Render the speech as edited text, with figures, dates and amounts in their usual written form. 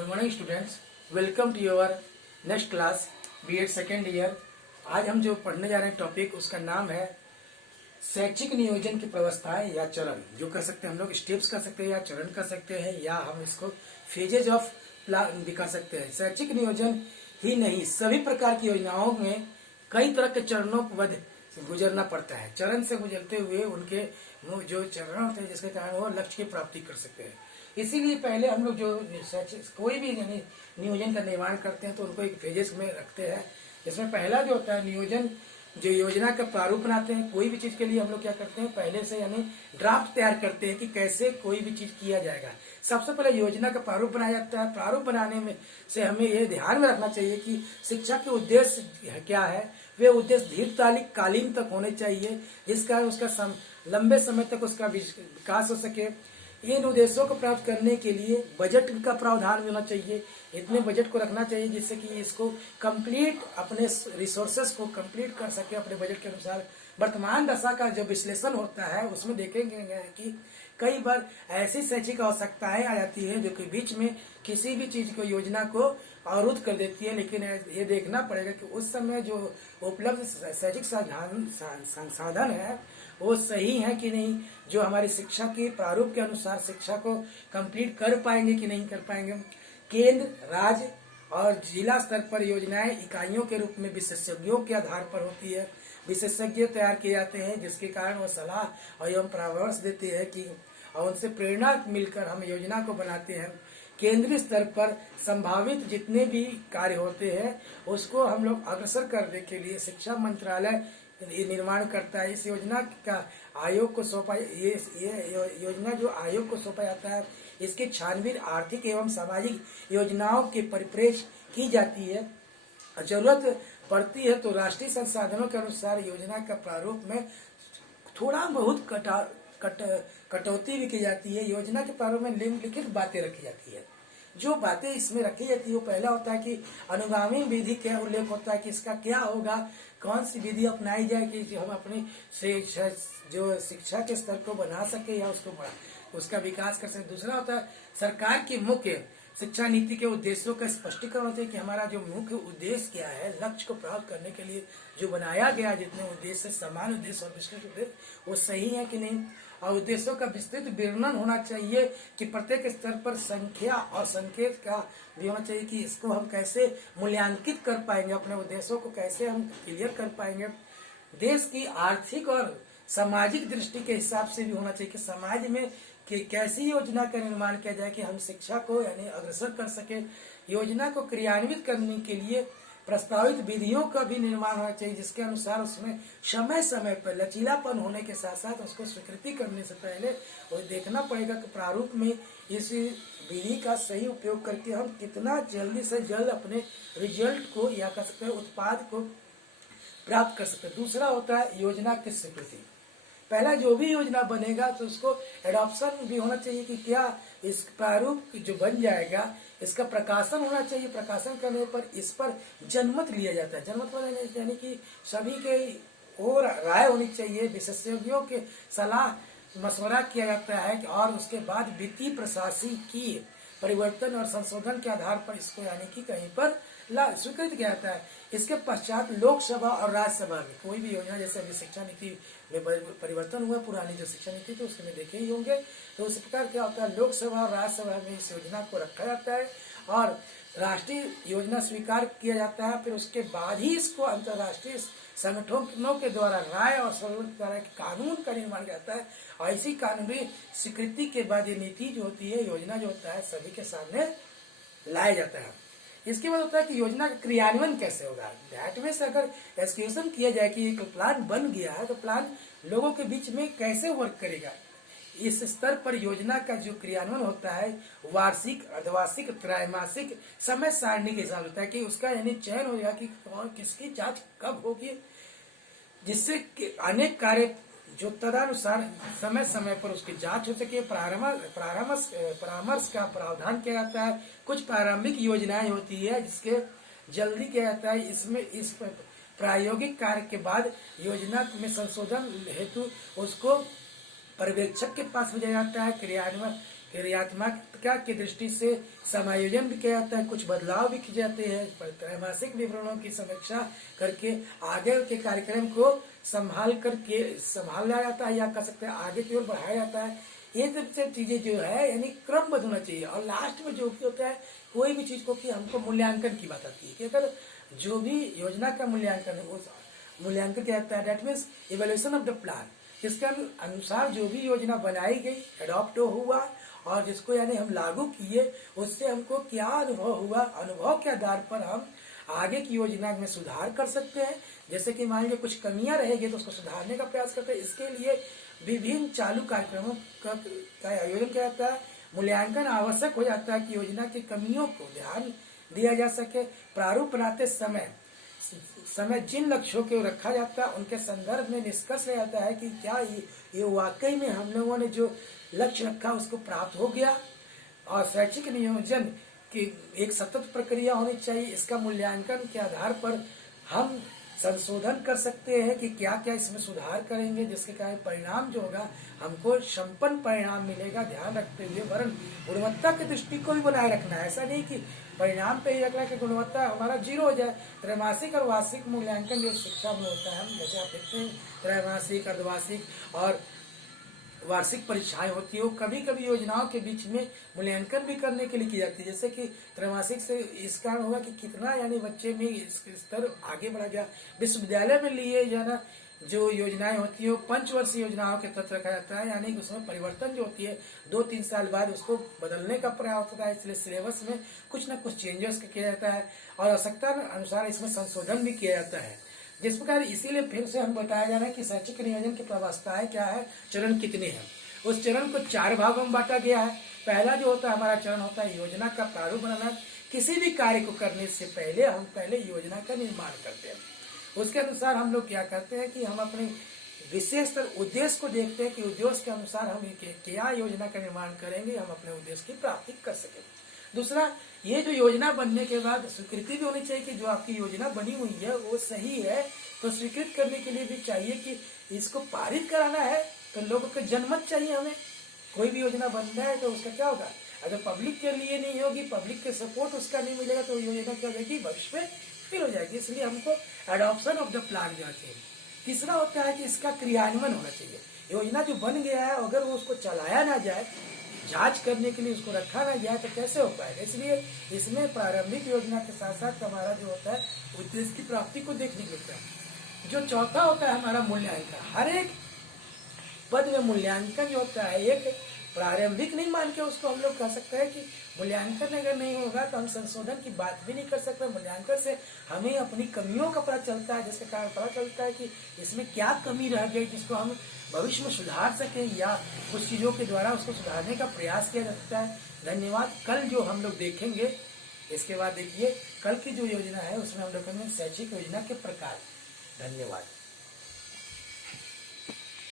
Good morning students, welcome to your next class BEd second year. आज हम जो पढ़ने जा रहे हैं टॉपिक, उसका नाम है शैक्षिक नियोजन की व्यवस्थाएं या चरण। जो कह सकते हैं हम लोग स्टेप्स कर सकते हैं या चरण कर सकते हैं, या हम इसको फेजेज ऑफ प्लान दिखा सकते हैं। शैक्षिक नियोजन ही नहीं, सभी प्रकार की योजनाओं में कई तरह के चरणों पर से गुजरना पड़ता है। चरण से गुजरते हुए उनके जो चरण होते हैं, जिसके कारण वो लक्ष्य की प्राप्ति कर सकते हैं। इसीलिए पहले हम लोग जो कोई भी नियोजन का निर्माण करते हैं तो उनको एक फेजेस में रखते हैं। इसमें पहला जो होता है नियोजन, जो योजना का प्रारूप बनाते हैं। कोई भी चीज के लिए हम लोग क्या करते हैं, पहले से यानी ड्राफ्ट तैयार करते हैं कि कैसे कोई भी चीज किया जाएगा। सबसे पहले योजना का प्रारूप बनाया जाता है। प्रारूप बनाने में से हमें ये ध्यान में रखना चाहिए कि शिक्षा के उद्देश्य क्या है। वे उद्देश्य दीर्घकालीन तक होने चाहिए, जिस कारण उसका लंबे समय तक उसका विकास हो सके। इन उद्देश्यों को प्राप्त करने के लिए बजट का प्रावधान होना चाहिए। इतने बजट को रखना चाहिए जिससे कि इसको कंप्लीट अपने रिसोर्सेस को कंप्लीट कर सके अपने बजट के अनुसार। वर्तमान दशा का जो विश्लेषण होता है उसमें देखेंगे कि कई बार ऐसी शैक्षिक आवश्यकताएं आ जाती है जो कि बीच में किसी भी चीज को योजना को अवरुद्ध कर देती है। लेकिन ये देखना पड़ेगा कि उस समय जो उपलब्ध शैक्षिक संसाधन है वो सही है कि नहीं, जो हमारी शिक्षा के प्रारूप के अनुसार शिक्षा को कंप्लीट कर पाएंगे कि नहीं कर पाएंगे। केंद्र, राज्य और जिला स्तर पर योजनाएं इकाइयों के रूप में विशेषज्ञों के आधार पर होती है। विशेषज्ञ तैयार किए जाते हैं जिसके कारण वो सलाह और एवं परामर्श देते हैं कि और उनसे प्रेरणा मिलकर हम योजना को बनाते हैं। केंद्रीय स्तर पर संभावित जितने भी कार्य होते हैं उसको हम लोग अग्रसर करने के लिए शिक्षा मंत्रालय निर्माण करता है। इस योजना का आयोग को सौंपा, ये योजना जो आयोग को सौंपा जाता है, इसकी छानबीन आर्थिक एवं सामाजिक योजनाओं के परिप्रेक्ष्य की जाती है। जरूरत पड़ती है तो राष्ट्रीय संसाधनों के अनुसार योजना का प्रारूप में थोड़ा बहुत कटौती भी की जाती है। योजना के प्रारूप में निम्नलिखित बातें रखी जाती है। जो बातें इसमें रखी जाती है वो पहला होता है कि अनुगामी विधि का उल्लेख होता है कि इसका क्या होगा, कौन सी विधि अपनाई जाए कि जो हम अपनी जो शिक्षा के स्तर को बना सके या उसका विकास कर सके। दूसरा होता है सरकार की मुख्य शिक्षा नीति के उद्देश्यों का स्पष्टीकरण होता है कि हमारा जो मुख्य उद्देश्य क्या है, लक्ष्य को प्राप्त करने के लिए जो बनाया गया, जितने उद्देश्य समान उद्देश्य और विस्तृत उद्देश्य वो सही है कि नहीं। और उद्देश्यों का विस्तृत वर्णन होना चाहिए कि प्रत्येक स्तर पर संख्या और संकेत का भी होना चाहिए कि इसको हम कैसे मूल्यांकित कर पाएंगे, अपने उद्देश्यों को कैसे हम क्लियर कर पाएंगे। देश की आर्थिक और सामाजिक दृष्टि के हिसाब से भी होना चाहिए कि समाज में कि कैसी योजना का निर्माण किया जाए कि हम शिक्षा को यानी अग्रसर कर सके। योजना को क्रियान्वित करने के लिए प्रस्तावित विधियों का भी निर्माण होना चाहिए जिसके अनुसार उसमें समय समय पर लचीलापन होने के साथ साथ उसको स्वीकृति करने से पहले वो देखना पड़ेगा कि प्रारूप में इस विधि का सही उपयोग करके हम कितना जल्दी से जल्द अपने रिजल्ट को या कह सकते हैं उत्पाद को प्राप्त कर सकते हैं। दूसरा होता है योजना की स्वीकृति। पहला जो भी योजना बनेगा तो उसको एडॉप्शन भी होना चाहिए कि क्या इस प्रारूप जो बन जाएगा इसका प्रकाशन होना चाहिए। प्रकाशन करने पर इस पर जनमत लिया जाता है। जनमत यानी कि सभी के और राय होनी चाहिए, विशेषज्ञों के सलाह मशवरा किया जाता है और उसके बाद वित्तीय प्रशासकीय परिवर्तन और संशोधन के आधार पर इसको यानी कि कहीं पर स्वीकृत किया जाता है। इसके पश्चात लोकसभा और राज्यसभा में कोई भी योजना, जैसे अभी शिक्षा नीति में परिवर्तन हुआ, पुरानी जो शिक्षा नीति थी उसके में देखे ही होंगे, तो उस प्रकार क्या होता है लोकसभा और राज्यसभा में इस योजना को रखा जाता है और राष्ट्रीय योजना स्वीकार किया जाता है। फिर उसके बाद ही इसको अंतर्राष्ट्रीय संगठनों के द्वारा राय और द्वारा कानून का निर्माण किया जाता है और इसी कानूनी स्वीकृति के बाद ये नीति जो होती है, योजना जो होता है, सभी के सामने लाया जाता है। इसके बाद होता है कि योजना का क्रियान्वयन कैसे होगा। दैट में से अगर एग्जीक्यूशन किया जाए कि एक प्लान बन गया है तो प्लान लोगों के बीच में कैसे वर्क करेगा। इस स्तर पर योजना का जो क्रियान्वयन होता है वार्षिक, अर्धवार्षिक, त्रैमासिक समय सारणी के हिसाब होता है कि उसका यानी चयन हो जाएगा कि कौन किसकी जांच कब होगी, जिससे अनेक कार्य जो तदनुसार समय समय पर उसकी जांच हो सके। परामर्श का प्रावधान किया जाता है। कुछ प्रारंभिक योजनाएं होती है जिसके जल्दी किया जाता है। इसमें इस प्रायोगिक कार्य के बाद योजना में संशोधन हेतु उसको पर्यवेक्षक के पास भेजा जाता है। क्रियात्मकता की दृष्टि से समायोजन भी किया जाता है, कुछ बदलाव भी किए जाते हैं, त्रैमासिक विवरणों की समीक्षा करके आगे के कार्यक्रम को संभाला जाता है, या कह सकते हैं आगे की ओर बढ़ाया जाता है। ये सब चीजें जो है यानी क्रमबद्ध होना चाहिए। और लास्ट में जो भी होता है कोई भी चीज को कि हमको मूल्यांकन की बात आती है कि अगर जो भी योजना का मूल्यांकन है उस मूल्यांकन क्या होता है, that means evaluation of the plan, जिसके अनुसार जो भी योजना बनाई गई, एडॉप्ट हुआ और जिसको यानी हम लागू किए, उससे हमको क्या अनुभव हुआ, अनुभव के आधार पर हम आगे की योजना में सुधार कर सकते हैं। जैसे कि मान लीजिए कुछ कमियां रहेगी तो उसको सुधारने का प्रयास करते हैं। इसके लिए विभिन्न चालू कार्यक्रमों का आयोजन किया जाता है। मूल्यांकन आवश्यक हो जाता है कि योजना की कमियों को ध्यान दिया जा सके। प्रारूप बनाते समय जिन लक्ष्यों को रखा जाता है उनके संदर्भ में निष्कर्ष लिया जाता है कि क्या ये वाकई में हम लोगों ने जो लक्ष्य रखा उसको प्राप्त हो गया। और शैक्षिक नियोजन की एक सतत प्रक्रिया होनी चाहिए। इसका मूल्यांकन के आधार पर हम संशोधन कर सकते हैं कि क्या क्या इसमें सुधार करेंगे, जिसके कारण परिणाम जो होगा हमको संपन्न परिणाम मिलेगा। ध्यान रखते हुए वरन गुणवत्ता की दृष्टि को भी बनाए रखना है। ऐसा नहीं कि परिणाम पे ही रखना कि गुणवत्ता हमारा 0 हो जाए। त्रैमासिक और वार्षिक मूल्यांकन जो शिक्षा में होता है, हम जैसे आप देखते हैं त्रैमासिक, अर्धवार्षिक और वार्षिक परीक्षाएं होती है, वो कभी कभी योजनाओं के बीच में मूल्यांकन भी करने के लिए की जाती है। जैसे कि त्रैमासिक से इस कारण होगा कि कितना यानी बच्चे में स्तर आगे बढ़ा गया। विश्वविद्यालय में लिए जो है ना जो योजनाएं होती है वो पंचवर्षीय योजनाओं के तहत रखा जाता है, यानी उसमें परिवर्तन जो होती है 2-3 साल बाद उसको बदलने का प्रयास होता है। इसलिए सिलेबस में कुछ न कुछ चेंजेस किया जाता है और आवश्यकता अनुसार इसमें संशोधन भी किया जाता है। जिस प्रकार इसीलिए फिर से हम बताया जा रहा है कि शैक्षिक नियोजन की व्यवस्थाएं क्या है, चरण कितने हैं। उस चरण को 4 भागों में बांटा गया है। पहला जो होता है हमारा चरण होता है योजना का प्रारूप बनाना। किसी भी कार्य को करने से पहले हम योजना का निर्माण करते हैं। उसके अनुसार हम लोग क्या करते हैं कि हम अपने विशेष उद्देश्य को देखते हैं कि उद्देश्य के अनुसार हम क्या योजना का निर्माण करेंगे, हम अपने उद्देश्य की प्राप्ति कर सकें। दूसरा, ये जो योजना बनने के बाद स्वीकृति भी होनी चाहिए कि जो आपकी योजना बनी हुई है वो सही है। तो स्वीकृत करने के लिए भी चाहिए कि इसको पारित कराना है तो लोगों के जनमत चाहिए। हमें कोई भी योजना बन रहा है तो उसका क्या होगा, अगर पब्लिक के लिए नहीं होगी, पब्लिक के सपोर्ट उसका नहीं मिलेगा तो योजना क्या होगी, भविष्य में फेल हो जाएगी। इसलिए हमको एडॉप्शन ऑफ द प्लान देना चाहिए। तीसरा होता है कि इसका क्रियान्वयन होना चाहिए। योजना जो बन गया है अगर वो उसको चलाया ना जाए, जांच करने के लिए उसको रखा ना जाए तो कैसे हो पाएगा। इसलिए इसमें प्रारंभिक योजना के साथ साथ हमारा जो होता है उद्देश्य की प्राप्ति को देखने के लिए जो चौथा होता है हमारा मूल्यांकन। हर एक पद में मूल्यांकन जो होता है एक प्रारंभिक नहीं मान के उसको हम लोग कह सकते हैं कि मूल्यांकन अगर नहीं होगा तो हम संशोधन की बात भी नहीं कर सकते। मूल्यांकन से हमें अपनी कमियों का पता चलता है, जिसके कारण पता चलता है कि इसमें क्या कमी रह गई जिसको हम भविष्य में सुधार सकें या कुछ चीजों के द्वारा उसको सुधारने का प्रयास किया जा सकता है। धन्यवाद। कल जो हम लोग देखेंगे, इसके बाद देखिए कल की जो योजना है उसमें हम लोग करेंगे शैक्षिक योजना के प्रकार। धन्यवाद।